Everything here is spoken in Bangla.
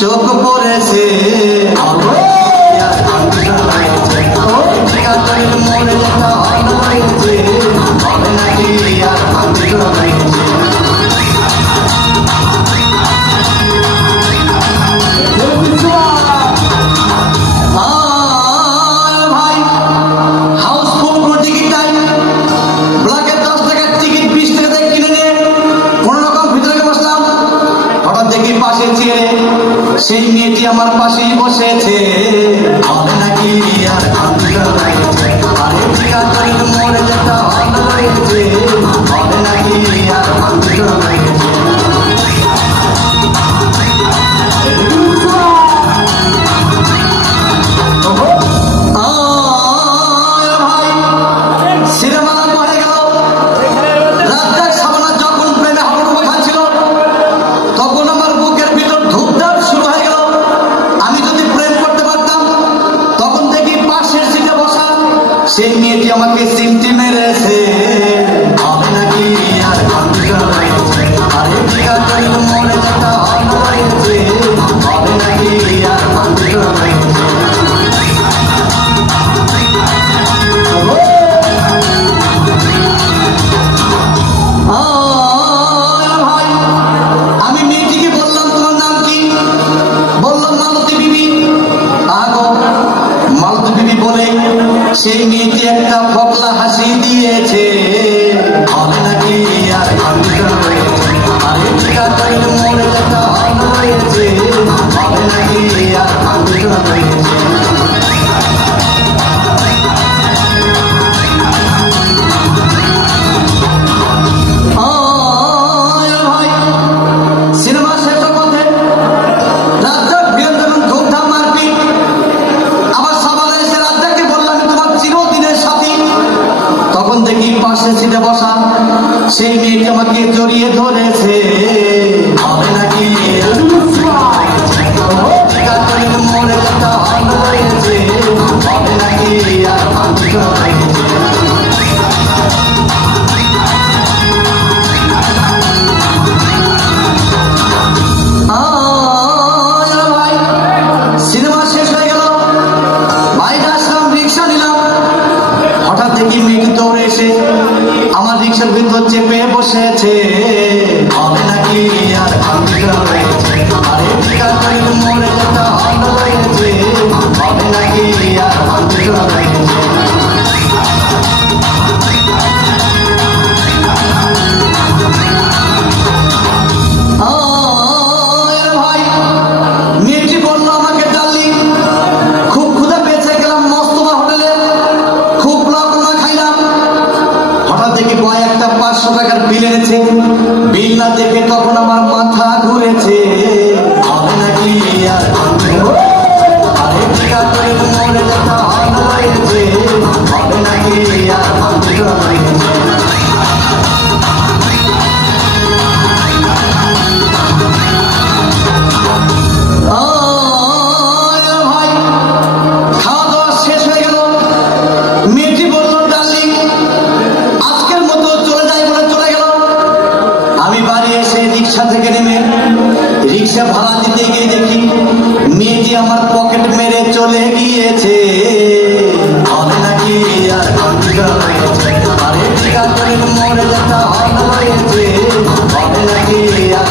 চোখ পড়েছে সেই মেয়েটি আমার পাশেই বসেছে হবে নাকি আর আরে টিকা করে মরে যেতে হয়েছে হবে নাকি আর সেই মেয়েটি আমাকে সিমটি মেরেছে হবে নাকি আর আরে টিকা করে মরে যেতে হয়েছে হবে নাকি আর আমি মেয়েটিকে বললাম তোমার নাম কি? বললাম মালতী বিবি। আগো মালতী বিবি বলে সেই মেয়েটি একটা ফকলা হাসি দিয়েছে হবে নাকি আর আরে টিকা করে মরে যেতে হয়েছে হবে নাকি আর সিনেমা শেষের মধ্যে রাজ্জাক বিরঞ্জন ধূমধাম মারপিট। আবার সবাই এসে রাজ্জাককে বললাম তোমার চিরদিনের সাথী। তখন দেখি পাশে সিটে বসা সেই মেয়েটি আমাকে জড়িয়ে ধরেছে হবে নাকি টিকা করে মরে যেতে হয়েছে হবে নাকি আর সিনেমা শেষ হয়ে গেল, বাইরে আসলাম, রিক্সা নিলাম। হঠাৎ দেখি মেয়েটি দৌড়ে এসে আমার রিক্সার ভিতর চেপে বসেছে হবে নাকি আর আরে টিকা করে মরে যেতে হয়েছে হবে নাকি আর ভাই মেয়েটি বললো আমাকে ডার্লিং খুব ক্ষুধা পেয়েছে, গেলাম মস্তফা হোটেলে খুব লগ্না খাইলাম। হঠাৎ দেখি কয়েকটা 500 টাকার বিল এনেছে। বিল না দেখে তখন আমার মাথা ঘুরেছে হবে নাকি আর আরে টিকা করে মরে যেতে হয়েছে হবে নাকি আর ভাই খাওয়া দাওয়া শেষ হয়ে গেল। মেয়েটি বলল ডার্লিং আজকের মতো চলে যাই বলে চলে গেল। আমি বাড়ি এসে রিক্সা থেকে নেমে রিক্সা ভাড়া দিতে গিয়ে দেখি মেয়েটি আমার পকেট মেরে চলে গিয়েছে হবে নাকি আর আরে টিকা করে মরে যেতে হয়েছে হবে নাকি আর